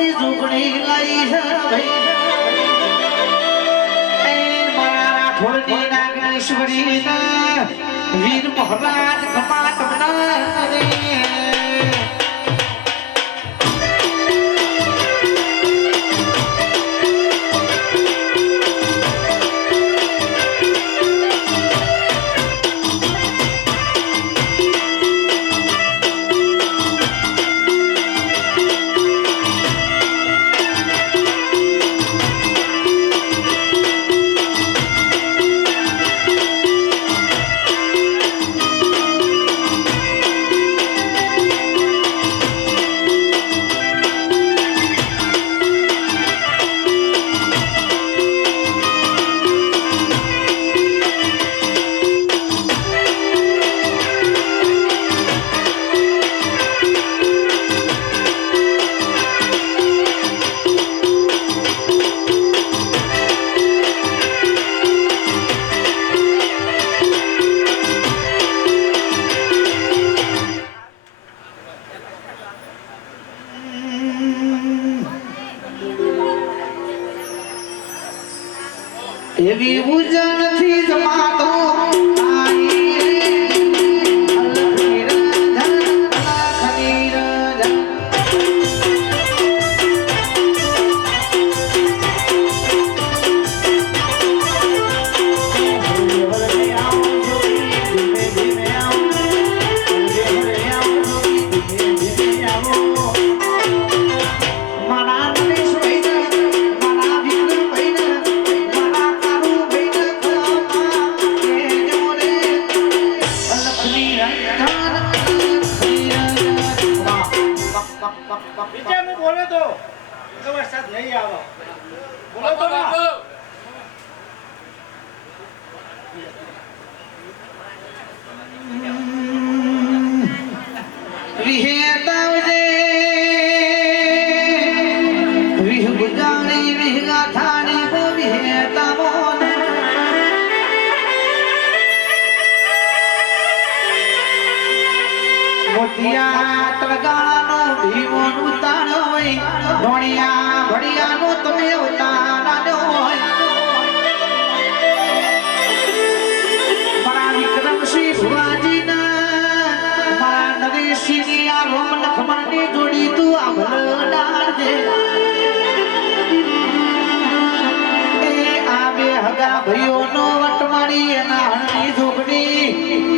ની ઝૂંપડી લઈ છે એ મારા રાઠોડની નાગેશ્વરી વીર મહારાજ કપાટ બનાવે એવી ઉજા નથી જમાતો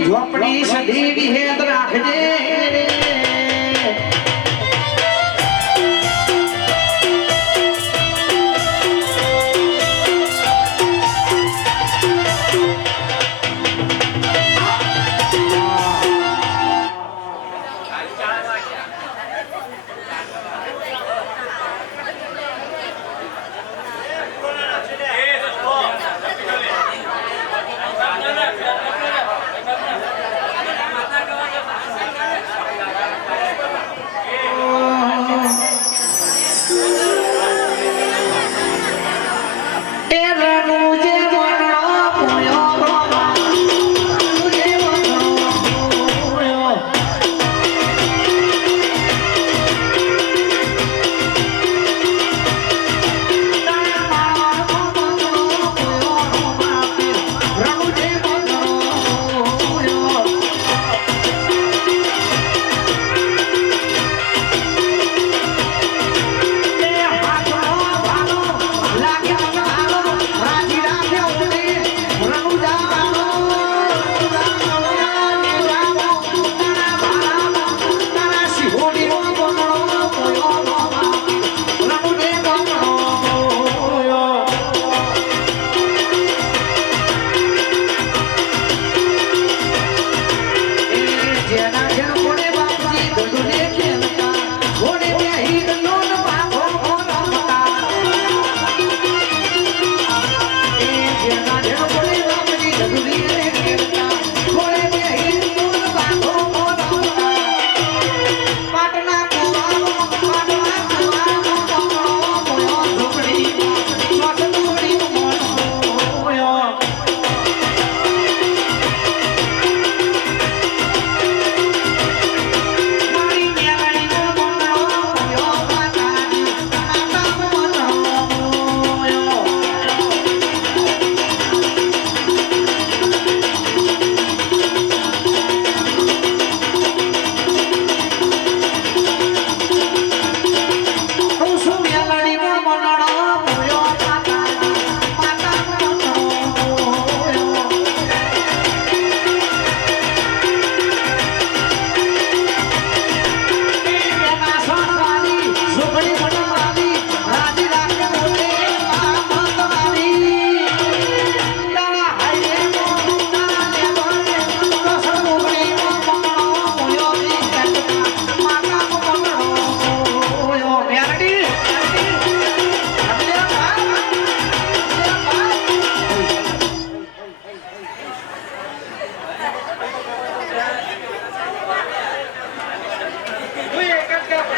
ઝોપડી સધી વિહેત રાખજે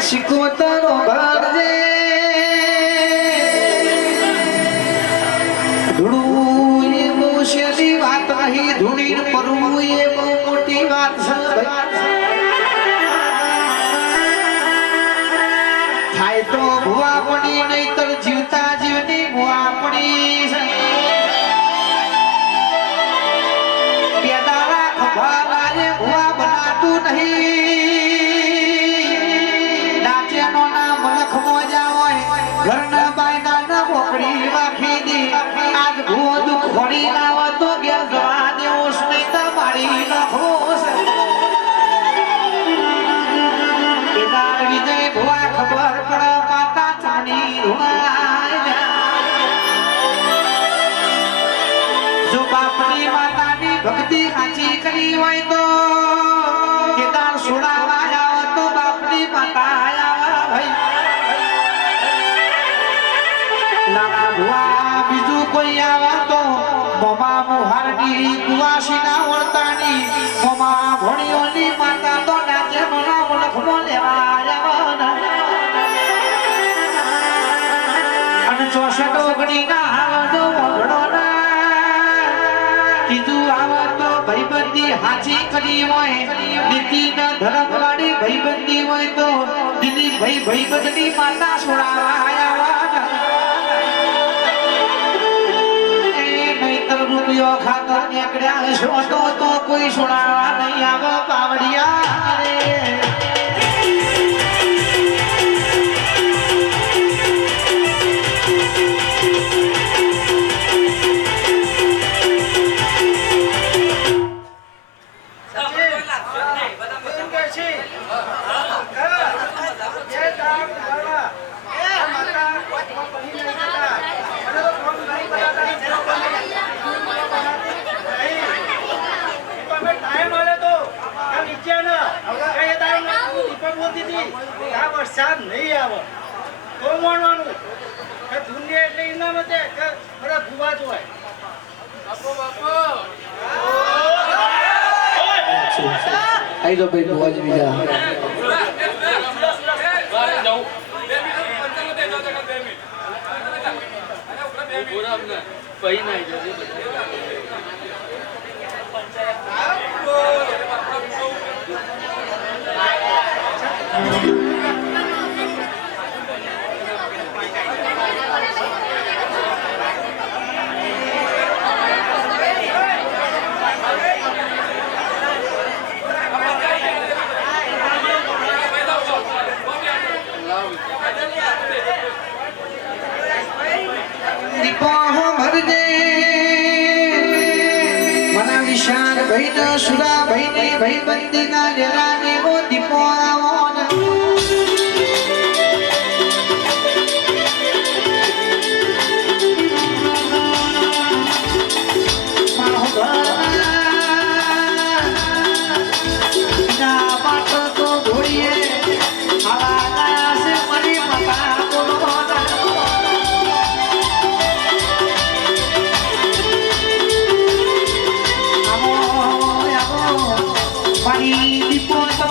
શિકોતરો ભરજે ધૂળું એ બહુ શેરી વાત નહીં ધૂળીને પરવું એ બહુ મોટી વાત છે થાય તો ભુવા પડી નહીતર જીવતા જીવની ભુવા પડી છે પેદારા ખભા લાગે ભુવા બનાતું નહીં નાચેનો ના મલખ મોજા હોય ઘરના બાયના ના મોકડી વાખી દે આજ ભુવો દુઃખ ખોડી લાવો તો ઘેર જવા દેવો નહીં તો મારી નાખો કેદાર વિજય ભુવા ખબર પડે માતા ચાની રૂણાય જો બાપની માતાની ભક્તિ સાચી કરી હોય તો કેદાર સુડાવા આવો તો બાપની માતા આયા ભાઈ લાખા ભુવા બીજું કોઈ આવા તો મોમા મુહારની કુવાસીના વળતાની મોમા ભણિયોની માતા તો નાચે મનો મલખમો લેવા આવવાના અને 64 ઓગણીના આવજો વગડોના કીધું આવા તો ભાઈબંધી હાચી કરી હોય નીતિના ધર્મવાળી ભાઈબંધી હોય તો દિલીપ ભાઈ ભાઈબંધની માતા છોડાવા આવવાના રૂપિયો ખાતર નીકળ્યા છો તો કોઈ સુણાવા નહીં આવો પાવડિયા રે વરસાદ નહીં આવે તો માનવાનું કે દુનિયા એટલે એના મતે કે બધા ભૂવા જ હોય આઈ જો ભાઈ ભુવાજી બીજા ભાઈ ના સુરા ભાઈ ને ભાઈ બંદી ના જરા ને વો દીપો આવો Pani di po sa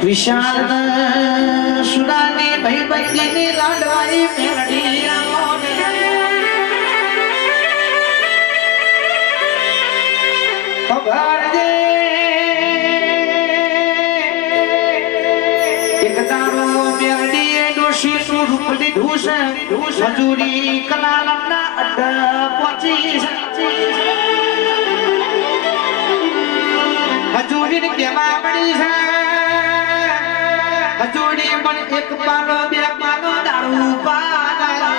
વિશાળ સુરાની ભાઈ બંધીની લાડવાળી મેળડી આવોને પગારજે એક દાડો મેળડીએ ડોશી નું રૂપ લીધું છે મજૂરી કલાલમના અડ્ડા પહોંચી હજુરી કેવા પડી છે હજુરી પણ એક પાનો બે પાનો દારૂ પાના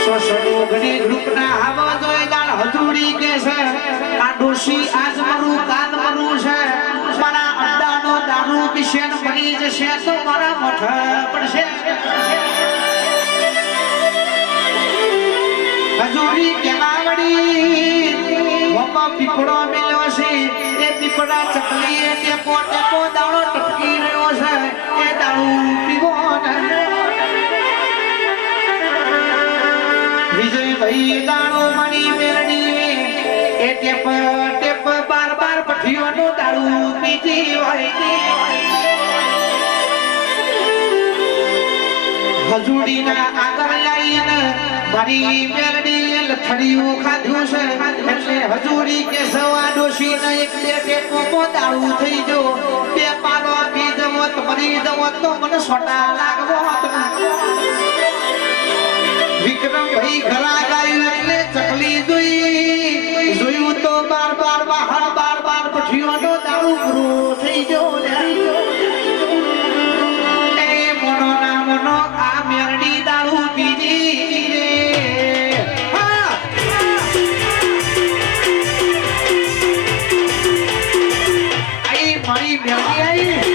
સોસડો ઘણી ગ્રુપના આવો જોઈ દાળ હજુરી કે છે આ ડોશી આજ મરું કાલ મરું છે મારા અડ્ડાનો દારૂ પીશે ને મરી જશે તો મારા મઠ પડશે હજુરી કેવા વળી પીપળો મિલ્યો છે એ પીપળા ચકલીએ ટેપો ટેપો દાડો ટપકી રહ્યો છે એ દારૂ પીવો ને વિજયભાઈ દાડો મણી મેળડી એ ટેપ ટેપ બાર બાર પઠીઓનો દારૂ પીતી હોય હજુડીના આગળ આવીને મારી મેળડી લથડિયું ખાધું છે એટલે હજુરી કે સવા ડોશી ને એક બે ટેપો દારૂ થઈ જો બે પાલો આપી દવો તો મરી દવો તો મને સોટા લાગવો વિક્રમભાઈ ઘરા ગાયું એટલે ચકલી જોયું તો બાર બાર બહાર બાર બાર પઠીઓનો દારૂ પૂરો થઈ ગયો એ મોનો ના મોનો આ મેરડી દારૂ પીજી રે મારી મેરડી આવી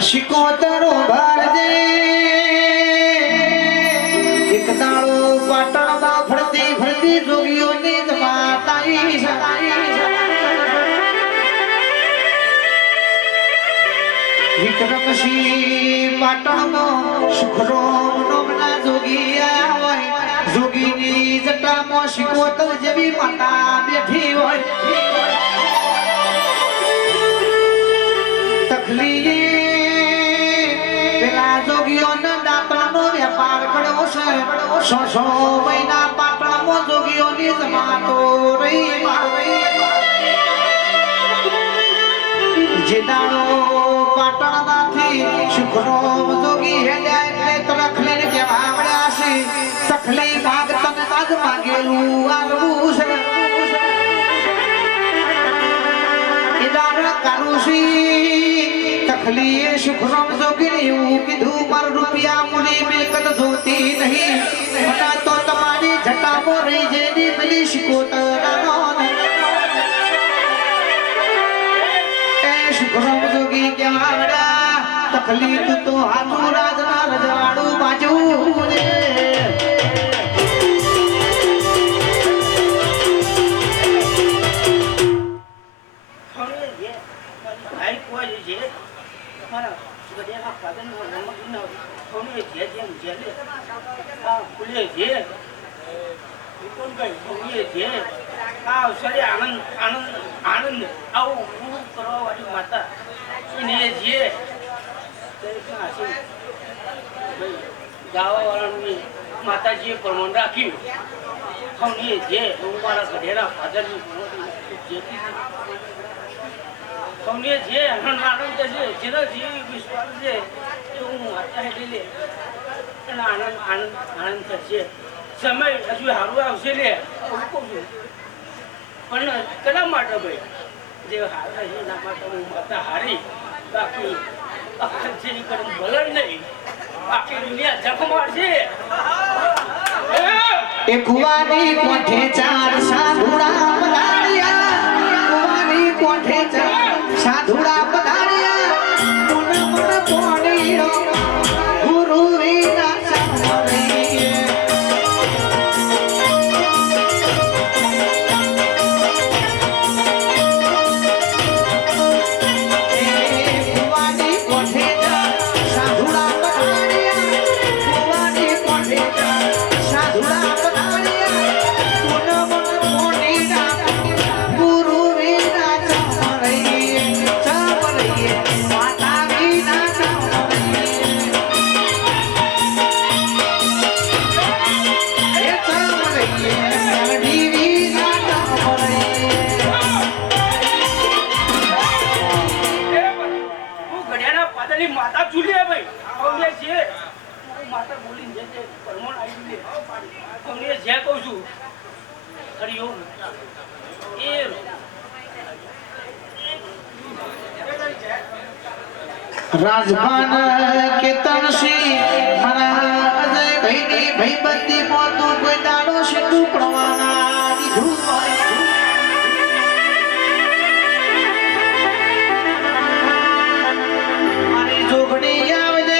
શિકોતરો ભારજે એક દાડો પાટણમાં ફરતી ફરતી જોગીઓની માતાઈ વિક્રમસિંહ પાટણમાં સુખરોમ નોમના જોગી આયા હોય જોગીની જટામાં શિકોતર જેવી માતા બેઠી હોય તકલીફ જોગીઓના દાંતણનો વેપાર કર્યો છે 6 મહિના પાટણમાં જોગીઓની જમાતો રહી જે દાડો પાટણમાંથી સુખરોમ જોગી હેડ્યા એટલે તરખલીને કહેવા મળ્યા છે તકલી ભાગ તને આજ માંગેલું આલવું છે એ દાડા કારુસી તકલીએ સુખરોમ જોગીને એવું કીધું મારું રૂપિયા મુની મિલકત જોતી નહીં મને તો તમારી જટામાં રહી જેની પેલી શિકોતરાનો એ સુખરોમ જોગી કેવા વડા તકલીફ તો હાથું રાજના રજવાડું બાજુ રે માતાજીએ પ્રમાણ રાખ્યું ખવની જે હું મારા ગઢેરા ફાધરની ખવની જે આનંદ છે જેનો જીવ વિશ્વાસ છે એ હું અત્યારે લઈ લે એનો આનંદ થશે સમય હજુ સારું આવશે લે હું કહું છું પણ કના માટે ભાઈ જે હાર નહીં એના માટે હું માતા હારી બાકી જે કરે ભલે નહીં આખી દુનિયા જખ મારશે એ કુવાની કોઠે ચાર સાધુડા પધાર્યા કુવાની કોઠે ચાર સાધુડા પધાર્યા મન મન પોણીરો ગુરુ વિના સમરઈએ કુવાની કોઠે ચાર સાધુડા પધાર્યા કુવાની કોઠે ચાર સાધુડા માતા ચૂલી ભાઈ અમને જે માતા બોલીને જે પરમણ આવી અમને જે કહું છું હરિઓમ એ રાજભાન કેતનસિંહ મારા અજય ભાઈની ભાઈબંધી મોતું કોઈ દાડો સિંધુ પ્રવાના દીધું મારી જોગણી આવજે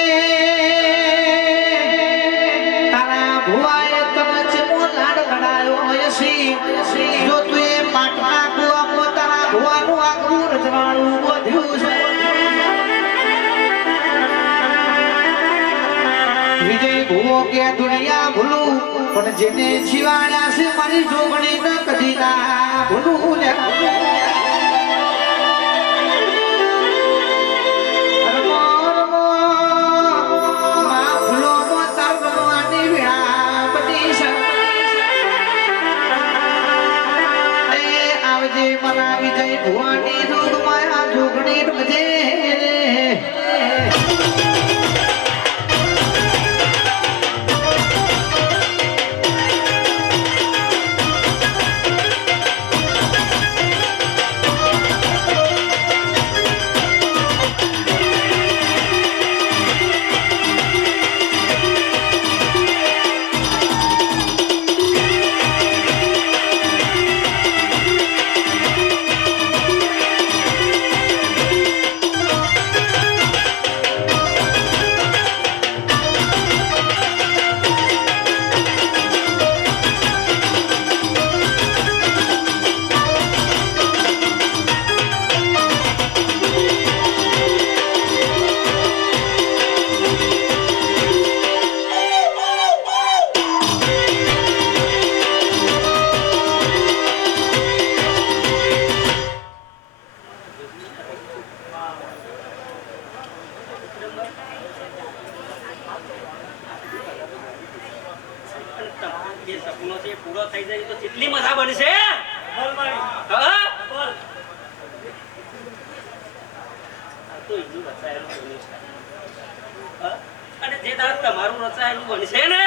તારા ભુવાએ તને ચેમો લાડ લડાયો હોય સી જો તું એ પાટના કુવામાં તારા ભુવાનું આગવું રજવાડું વધ્યું છે વિજય ભૂવો કે દુનિયા ભૂલું પણ જેને જીવાડ્યા છે મારી જોગણી ન કદી ના ભૂલું લે મારા વિજય ભુવાની જોગ માયા જોગણી મજે જે સપનો છે પૂરો થઈ જાય તો કેટલી મજા બનશે તો ઈનું રચાયેલું બનશે અને જે દાડો તમારું રચાયેલું બનશે ને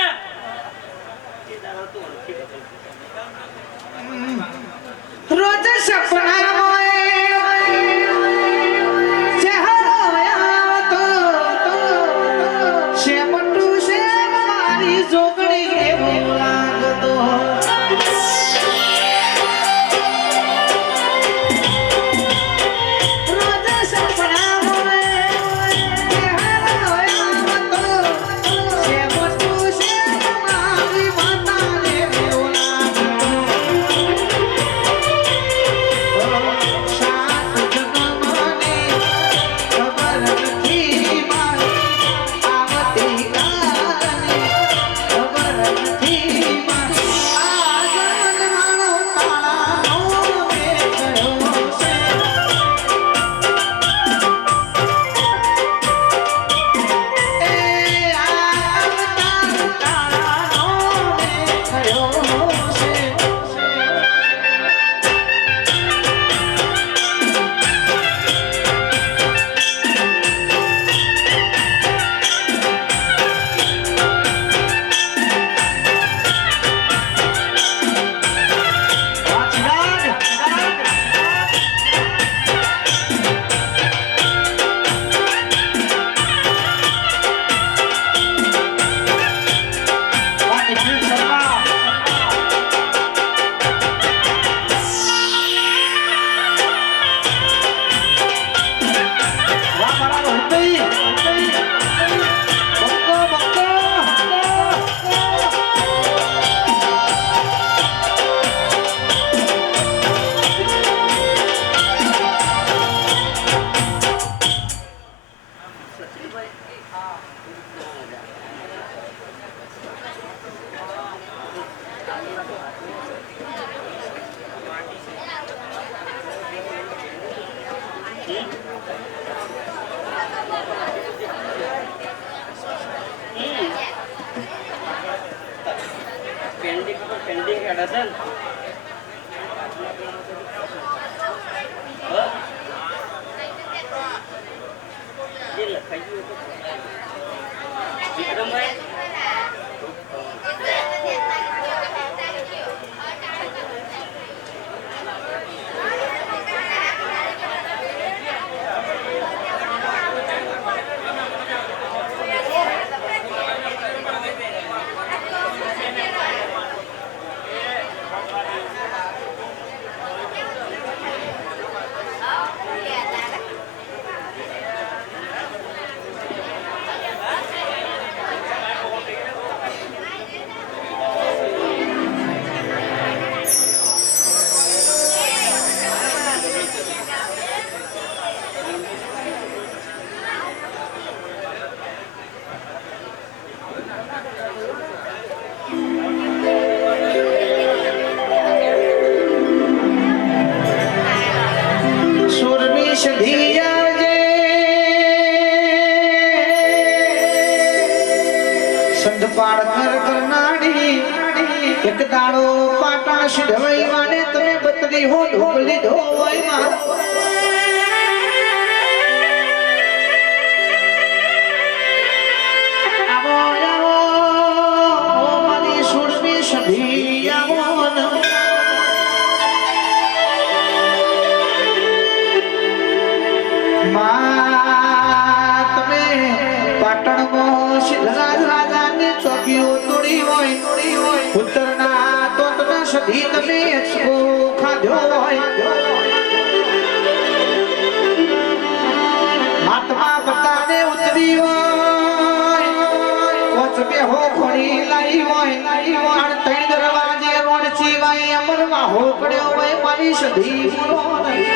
એ દાડો તો ઓળખી બદલશે રોજ સપના પેન્ડિંગ હેડા છે ને જે લખાઈ ગયું હતું વિક્રમભાઈ એક દાડો પાટા સિધવાઈ માને તમે બતરી હો ઢોકલી ધોવાઈ માં આવો આવો ઓ મારી સુરમી સધી આવો માં તમે પાટણમાં સિદ્ધરાજ રાજાની ચોકીઓ તોડી હોય ઉત્તરના તોતના સધી તમે એચકો ખાધ્યો હોય હાથમાં બતાને ઉતરી હોય કોચકે હો ખોડી લાઈ હોય અને ત્રણ દરવાજે રોડ ચીવાય અમરમાં હો પડ્યો હોય મારી સધી